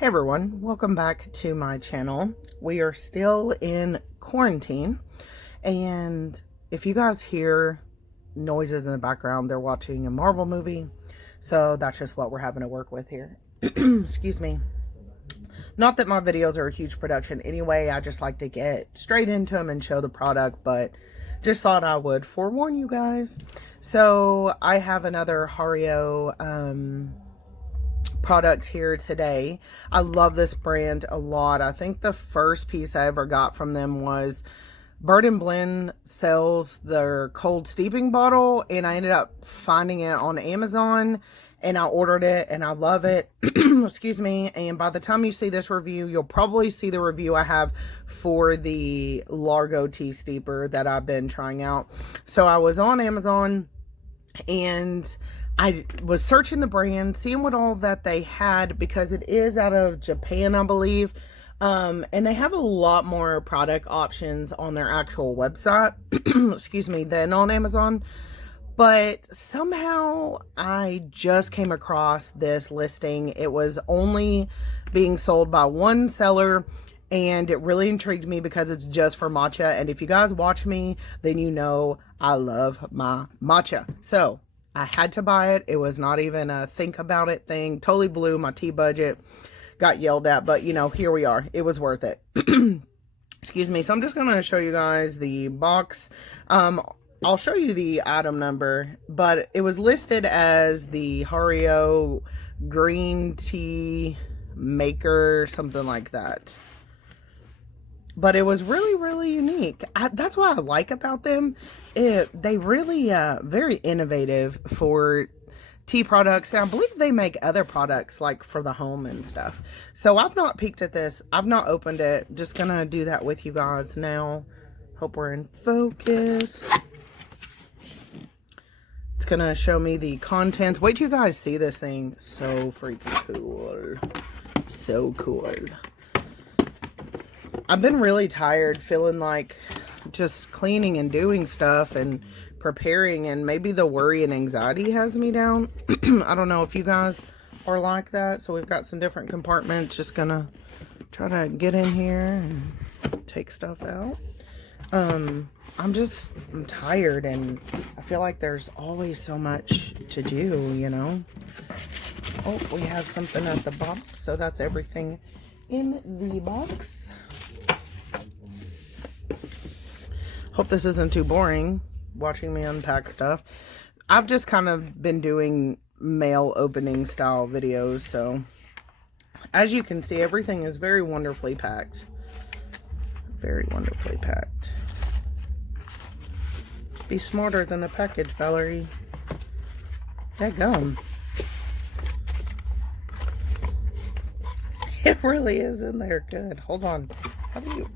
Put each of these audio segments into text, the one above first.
Hey everyone, welcome back to my channel. We are still in quarantine, and if you guys hear noises in the background, they're watching a Marvel movie, so that's just what we're having to work with here. Excuse me. Not that my videos are a huge production anyway, I just like to get straight into them and show the product, but just thought I would forewarn you guys. So I have another HARIO products here today. I love this brand a lot. I think the first piece I ever got from them was Bird and Blend sells their cold steeping bottle, and I ended up finding it on Amazon, and I ordered it, and I love it. Excuse me. And by the time you see this review, you'll probably see the review I have for the Largo tea steeper that I've been trying out. So I was on Amazon, and I was searching the brand, seeing what all that they had, because it is out of Japan, I believe. And they have a lot more product options on their actual website, excuse me, than on Amazon. But somehow I just came across this listing. It was only being sold by one seller, and it really intrigued me because it's just for matcha. And if you guys watch me, then you know I love my matcha. So I had to buy it. It was not even a think about it thing. Totally blew my tea budget. Got yelled at, but you know, here we are. It was worth it. Excuse me. So I'm just going to show you guys the box. I'll show you the item number, but it was listed as the HARIO green tea maker, something like that. But it was really unique. That's what I like about them. They really very innovative for tea products. And I believe they make other products like for the home and stuff. So I've not peeked at this. I've not opened it. Just gonna do that with you guys now. Hope we're in focus. It's gonna show me the contents. Wait till you guys see this thing. So freaking cool. So cool. I've been really tired, feeling like just cleaning and doing stuff and preparing, and maybe the worry and anxiety has me down. I don't know if you guys are like that. So we've got some different compartments. Just gonna try to get in here and take stuff out. I'm tired, and I feel like there's always so much to do, you know. Oh, we have something at the box, so that's everything in the box. Hope this isn't too boring, watching me unpack stuff. I've just kind of been doing mail opening style videos, so as you can see, everything is very wonderfully packed. Very wonderfully packed. Be smarter than the package, Valerie. Daggum. It really is in there. Good. Hold on. How do you...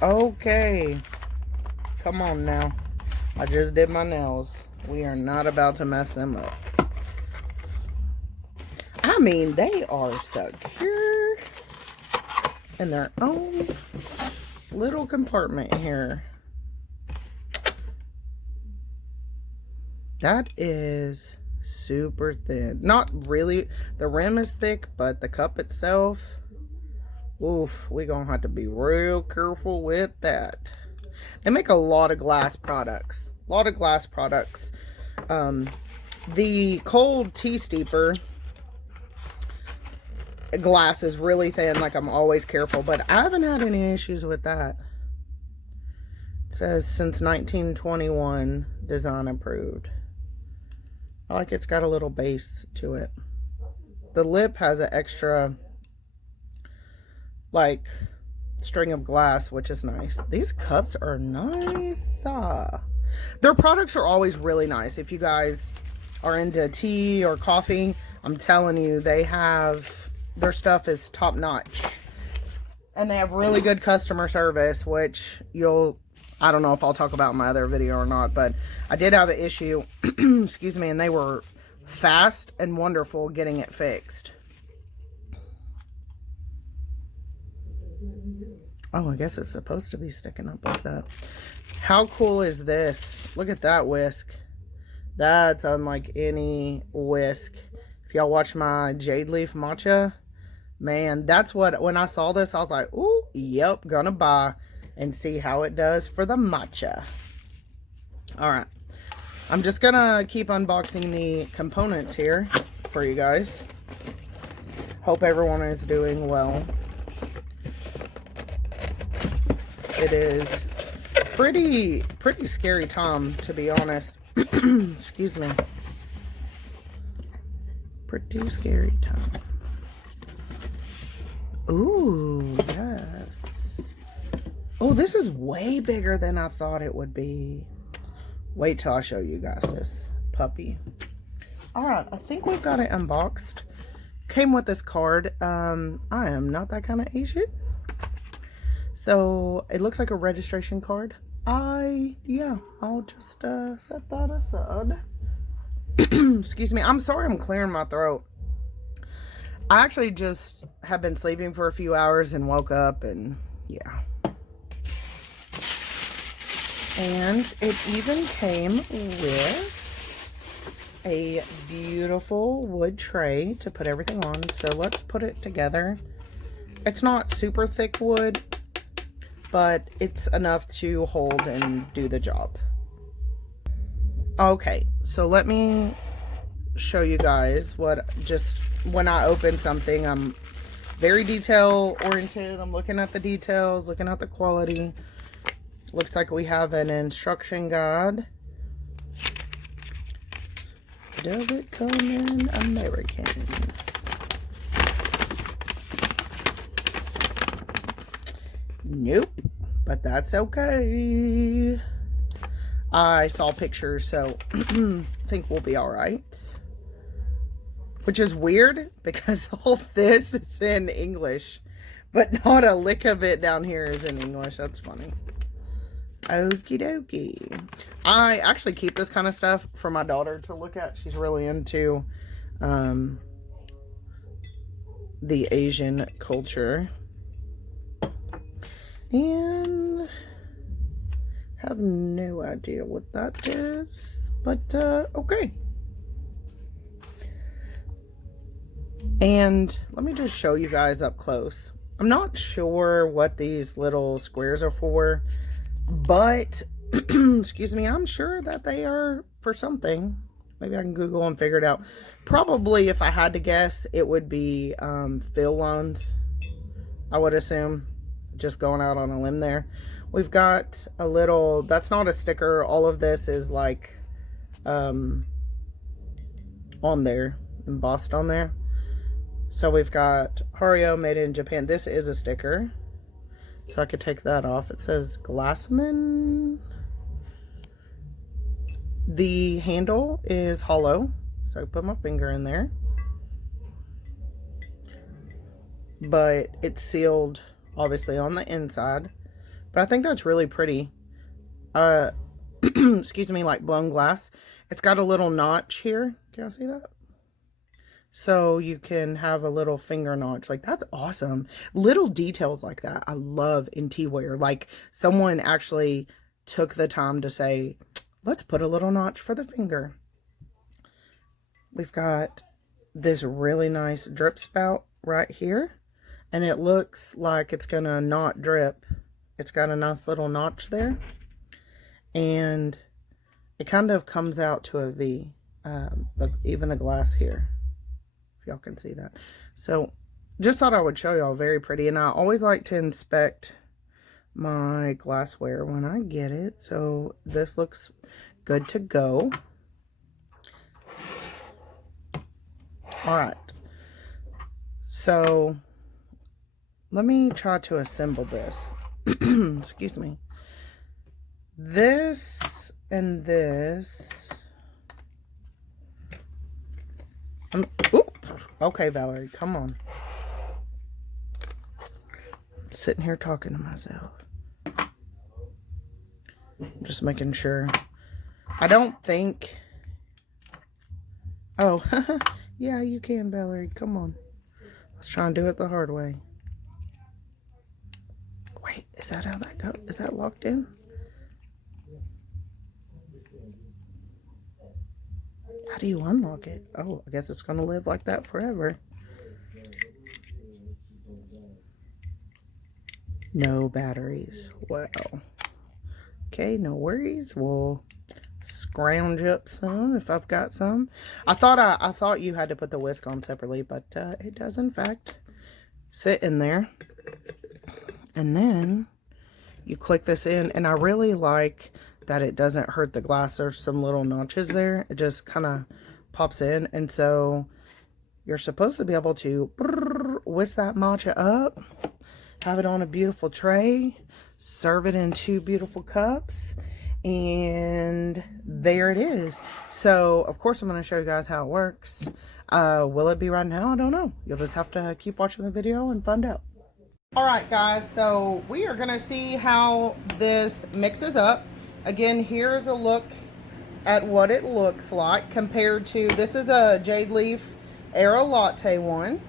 Okay, come on now. I just did my nails. We are not about to mess them up. I mean, they are secure in their own little compartment here. That is super thin. Not really. The rim is thick, but the cup itself, oof, we're going to have to be real careful with that. They make a lot of glass products. A lot of glass products. The cold tea steeper glass is really thin. Like, I'm always careful. But I haven't had any issues with that. It says since 1921, design approved. I like it's got a little base to it. The lip has an extra, like, string of glass, which is nice. These cups are nice. Their products are always really nice. If you guys are into tea or coffee, I'm telling you, they have, their stuff is top notch. And they have really good customer service, which I don't know if I'll talk about in my other video or not, but I did have an issue, excuse me, and they were fast and wonderful getting it fixed. Oh, I guess it's supposed to be sticking up like that. How cool is this? Look at that whisk. That's unlike any whisk. If y'all watch my jade leaf matcha, man, that's what, when I saw this, I was like, ooh, yep, gonna buy and see how it does for the matcha. All right. I'm just gonna keep unboxing the components here for you guys. Hope everyone is doing well. It is pretty scary time, to be honest. Excuse me. Pretty scary time. Ooh, yes. Oh, this is way bigger than I thought it would be. Wait till I show you guys this puppy. Alright, I think we've got it unboxed. Came with this card. I am not that kind of Asian. So, it looks like a registration card. Yeah, I'll just set that aside. Excuse me. I'm sorry I'm clearing my throat. I actually just have been sleeping for a few hours and woke up and yeah. And it even came with a beautiful wood tray to put everything on. So let's put it together. It's not super thick wood, but it's enough to hold and do the job. Okay, so let me show you guys what, just when I open something, I'm very detail oriented. I'm looking at the details, looking at the quality. Looks like we have an instruction guide. Does it come in American? Nope, but that's okay. I saw pictures, so I think we'll be all right. Which is weird because all this is in English, but not a lick of it down here is in English. That's funny. Okie dokie. I actually keep this kind of stuff for my daughter to look at. She's really into the Asian culture. And have no idea what that is. But, okay. And let me just show you guys up close. I'm not sure what these little squares are for. But, excuse me, I'm sure that they are for something. Maybe I can Google and figure it out. Probably, if I had to guess, it would be fill lines, I would assume. Just going out on a limb there. We've got a little, that's not a sticker. All of this is like on there, embossed on there. So we've got HARIO made in Japan. This is a sticker. So I could take that off. It says Glassman. The handle is hollow. So I put my finger in there. But it's sealed, obviously, on the inside. But I think that's really pretty. Excuse me, like blown glass. It's got a little notch here. Can you see that? So you can have a little finger notch. Like, that's awesome. Little details like that I love in teaware. Like, someone actually took the time to say, let's put a little notch for the finger. We've got this really nice drip spout right here. And it looks like it's going to not drip. It's got a nice little notch there. And it kind of comes out to a V. Even the glass here. If y'all can see that. So just thought I would show y'all. Very pretty. And I always like to inspect my glassware when I get it. So this looks good to go. Alright. So let me try to assemble this. Excuse me. This and this. Okay, Valerie, come on. I'm sitting here talking to myself. Just making sure. I don't think... Oh, yeah, you can, Valerie. Come on. Let's try and do it the hard way. Wait, is that how that goes? Is that locked in? How do you unlock it? Oh, I guess it's gonna live like that forever. No batteries. Well, okay, no worries. We'll scrounge up some if I've got some. I thought you had to put the whisk on separately, but it does in fact sit in there. And then you click this in, and I really like that it doesn't hurt the glass. There's some little notches there. It just kind of pops in, and so you're supposed to be able to whisk that matcha up, have it on a beautiful tray, serve it in 2 beautiful cups, and there it is. So of course I'm going to show you guys how it works. Will it be right now? I don't know. You'll just have to keep watching the video and find out. Alright guys, so we are going to see how this mixes up. Again, here's a look at what it looks like compared to, this is a Jade Leaf Aero Latte one.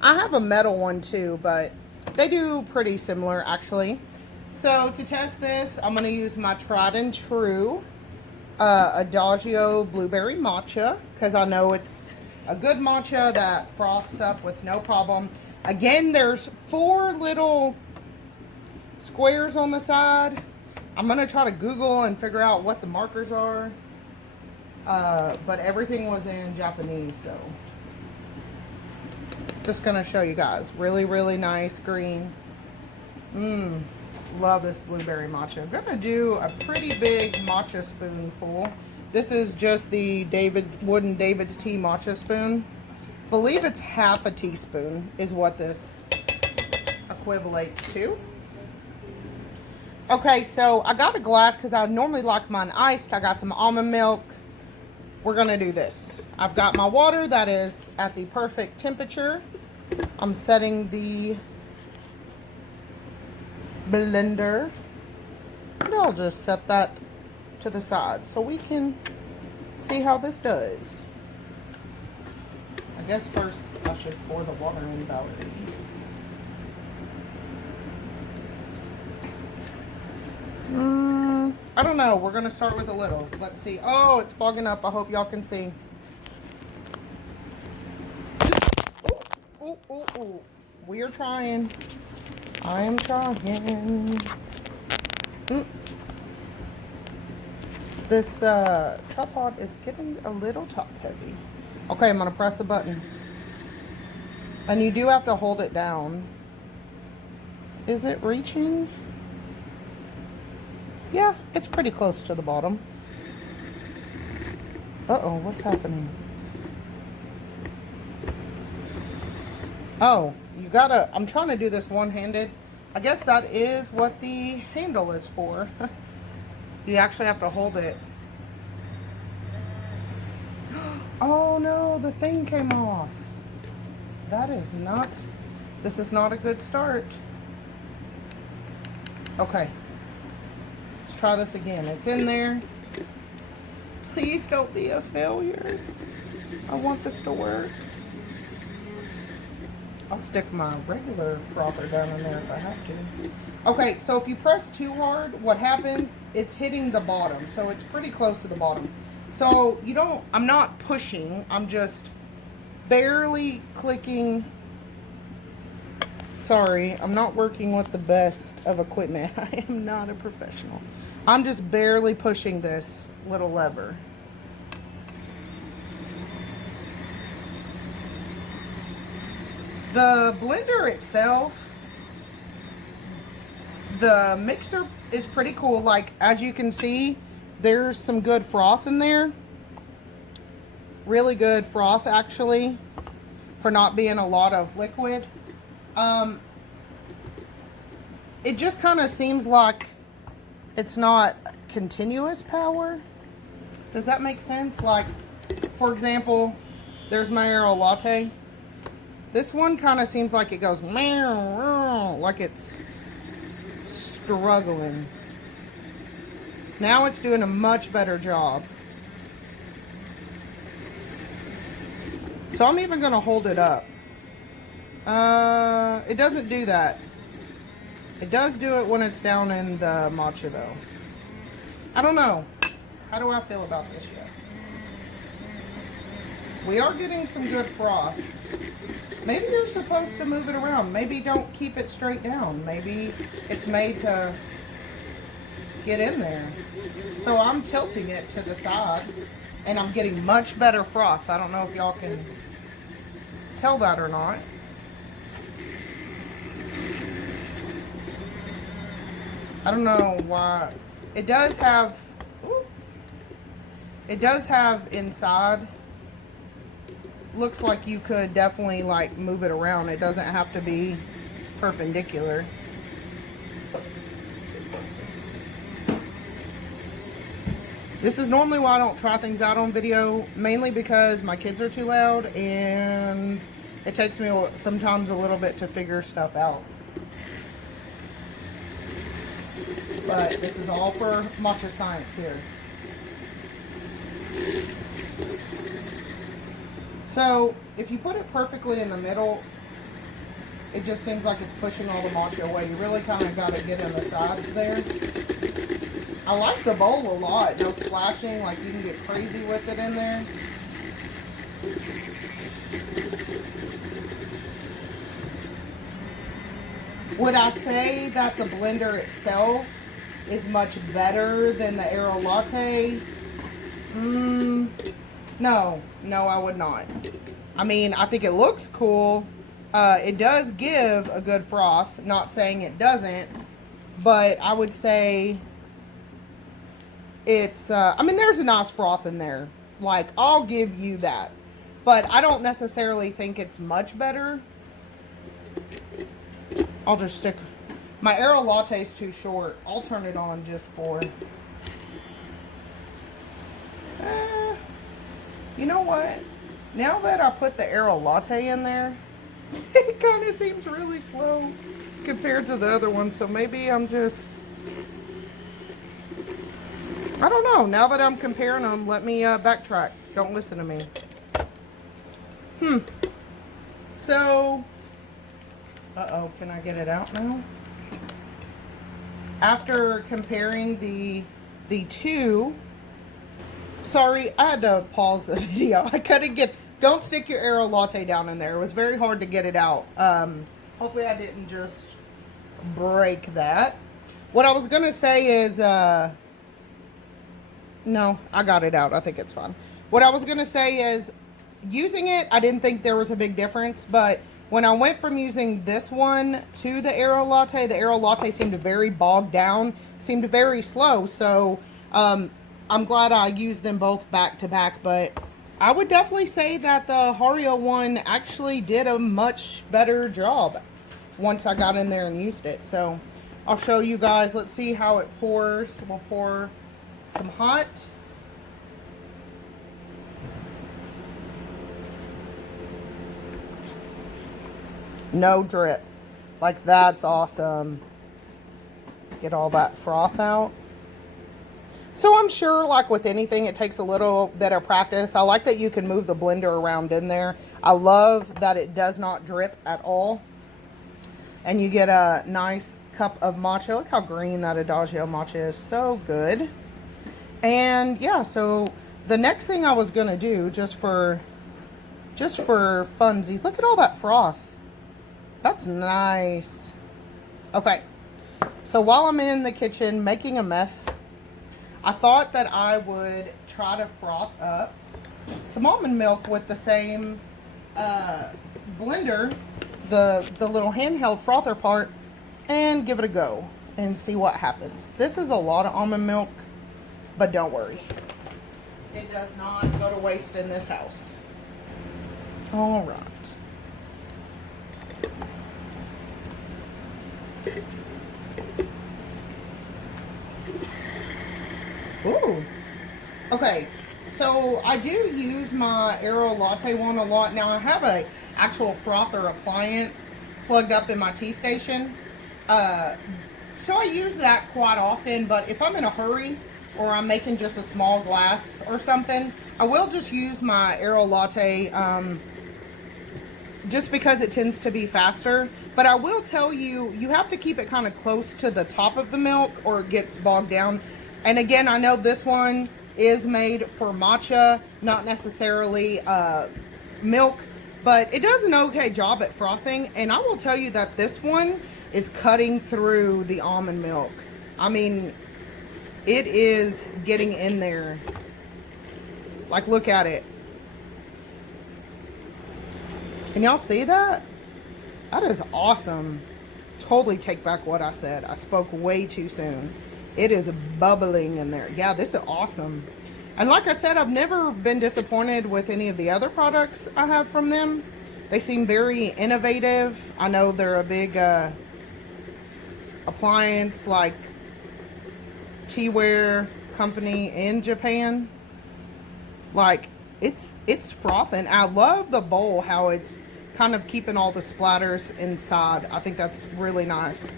I have a metal one too, but they do pretty similar actually. So to test this, I'm going to use my tried and true Adagio Blueberry Matcha, because I know it's a good matcha that froths up with no problem. Again, there's 4 little squares on the side. I'm going to try to Google and figure out what the markers are. But everything was in Japanese, so just going to show you guys. Really, really nice green. Love this blueberry matcha. I'm going to do a pretty big matcha spoonful. This is just the wooden David's Tea matcha spoon. I believe it's half a teaspoon is what this equivalates to. Okay, so I got a glass because I normally like mine iced. I got some almond milk. We're going to do this. I've got my water that is at the perfect temperature. I'm setting the blender. And I'll just set that to the side so we can see how this does. I guess first I should pour the water in, Valerie. I don't know. We're going to start with a little. Let's see. Oh, it's fogging up. I hope y'all can see. Ooh. We are trying. I am trying. This tripod is getting a little top heavy. Okay, I'm going to press the button. And you do have to hold it down. Is it reaching? Yeah, it's pretty close to the bottom. Uh-oh, what's happening? Oh, you gotta, I'm trying to do this one-handed. I guess that is what the handle is for. You actually have to hold it. Oh no, the thing came off. That is not, this is not a good start. Okay. Let's try this again. It's in there. Please don't be a failure. I want this to work. I'll stick my regular frother down in there if I have to. Okay, so if you press too hard, what happens, it's hitting the bottom. So it's pretty close to the bottom. So you don't, I'm not pushing, I'm just barely clicking. Sorry, I'm not working with the best of equipment. I am not a professional. I'm just barely pushing this little lever. The blender itself, the mixer is pretty cool. Like, as you can see, there's some good froth in there. Really good froth, actually, for not being a lot of liquid. It just kind of seems like it's not continuous power. Does that make sense? Like, for example, there's my Aero Latte. This one kind of seems like it goes meow, like it's struggling. Now it's doing a much better job. So I'm even going to hold it up. It doesn't do that. It does do it when it's down in the matcha though. I don't know. How do I feel about this yet? We are getting some good froth. Maybe you're supposed to move it around. Maybe don't keep it straight down. Maybe it's made to get in there. So I'm tilting it to the side and I'm getting much better froth. I don't know if y'all can tell that or not. I don't know why. It does have inside. Looks like you could definitely like move it around. It doesn't have to be perpendicular. This is normally why I don't try things out on video, mainly because my kids are too loud and it takes me sometimes a little bit to figure stuff out. But this is all for matcha science here. So, if you put it perfectly in the middle, it just seems like it's pushing all the matcha away. You really kind of got to get in the sides there. I like the bowl a lot. No splashing, like you can get crazy with it in there. Would I say that the blender itself is much better than the Aero Latte? No, I would not. I mean, I think it looks cool. It does give a good froth. Not saying it doesn't, but I would say it's, I mean, there's a nice froth in there. Like, I'll give you that. But I don't necessarily think it's much better. I'll just stick, my Aero Latte is too short. I'll turn it on just for, you know what? Now that I put the Aero Latte in there, it kind of seems really slow compared to the other one. So maybe I'm just, I don't know. Now that I'm comparing them, let me backtrack. Don't listen to me. So, uh-oh, can I get it out now? After comparing the two, sorry, I had to pause the video. I couldn't get, don't stick your Aero Latte down in there. It was very hard to get it out. Hopefully I didn't just break that. What I was going to say is, no, I got it out. I think it's fine. What I was going to say is, using it, I didn't think there was a big difference, but when I went from using this one to the Aero Latte seemed very bogged down, seemed very slow. So I'm glad I used them both back to back, but I would definitely say that the HARIO one actually did a much better job once I got in there and used it. So I'll show you guys. Let's see how it pours. We'll pour some hot. No drip. Like, that's awesome. Get all that froth out. So I'm sure, like with anything, it takes a little bit of practice. I like that you can move the blender around in there. I love that it does not drip at all. And you get a nice cup of matcha. Look how green that Adagio matcha is. So good. And yeah, so the next thing I was going to do, just for funsies, look at all that froth. That's nice. Okay, so while I'm in the kitchen making a mess, I thought that I would try to froth up some almond milk with the same blender, the little handheld frother part, and give it a go and see what happens. This is a lot of almond milk, but don't worry. It does not go to waste in this house. All right. Ooh. Okay, so I do use my Aero Latte one a lot. Now I have a actual frother appliance plugged up in my tea station. So I use that quite often, but if I'm in a hurry or I'm making just a small glass or something, I will just use my Aero Latte just because it tends to be faster. But I will tell you, you have to keep it kind of close to the top of the milk or it gets bogged down. And again, I know this one is made for matcha, not necessarily milk, but it does an okay job at frothing. And I will tell you that this one is cutting through the almond milk. I mean, it is getting in there. Like, look at it. Can y'all see that? That is awesome. Totally take back what I said. I spoke way too soon. It is bubbling in there. Yeah, this is awesome. And like I said, I've never been disappointed with any of the other products I have from them. They seem very innovative. I know they're a big appliance, like, teaware company in Japan. Like, it's frothing. I love the bowl, how it's kind of keeping all the splatters inside. I think that's really nice.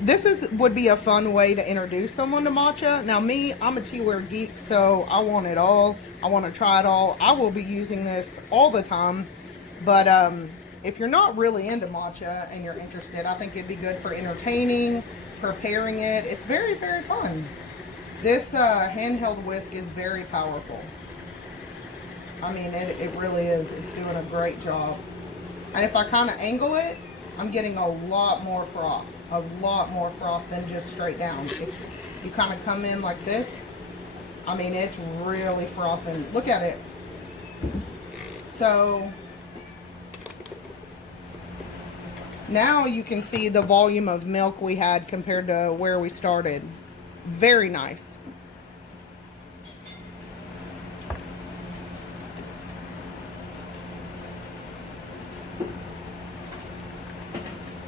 This would be a fun way to introduce someone to matcha. Now me, I'm a teaware geek, so I want it all. I want to try it all. I will be using this all the time. But if you're not really into matcha and you're interested, I think it'd be good for entertaining, preparing it. It's very, very fun. This handheld whisk is very powerful. I mean, it really is. It's doing a great job. And if I kind of angle it, I'm getting a lot more froth. A lot more froth than just straight down. If you kind of come in like this, I mean, it's really frothing. Look at it. So now you can see the volume of milk we had compared to where we started. Very nice.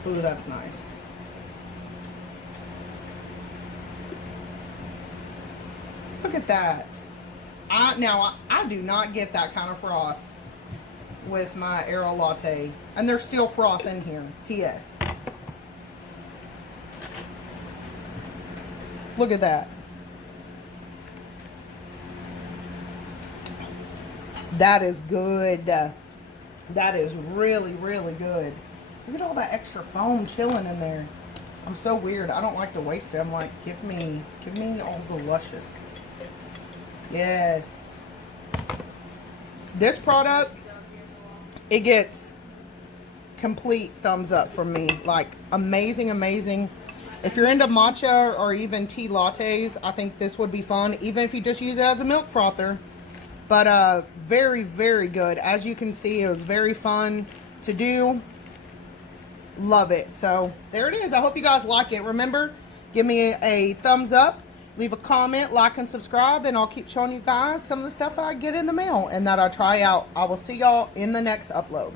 Ooh, that's nice. Look at that. Now, I do not get that kind of froth with my Aero Latte. And there's still froth in here. P.S. Look at that. That is good. That is really, really good. Look at all that extra foam chilling in there. I'm so weird. I don't like to waste it. I'm like, give me all the luscious. Yes. This product, it gets complete thumbs up from me. Like, amazing, amazing. If you're into matcha or even tea lattes, I think this would be fun, even if you just use it as a milk frother. But very, very good. As you can see, it was very fun to do. Love it. So there it is. I hope you guys like it. Remember, give me a thumbs up, leave a comment, like, and subscribe, and I'll keep showing you guys some of the stuff I get in the mail and that I try out. I will see y'all in the next upload.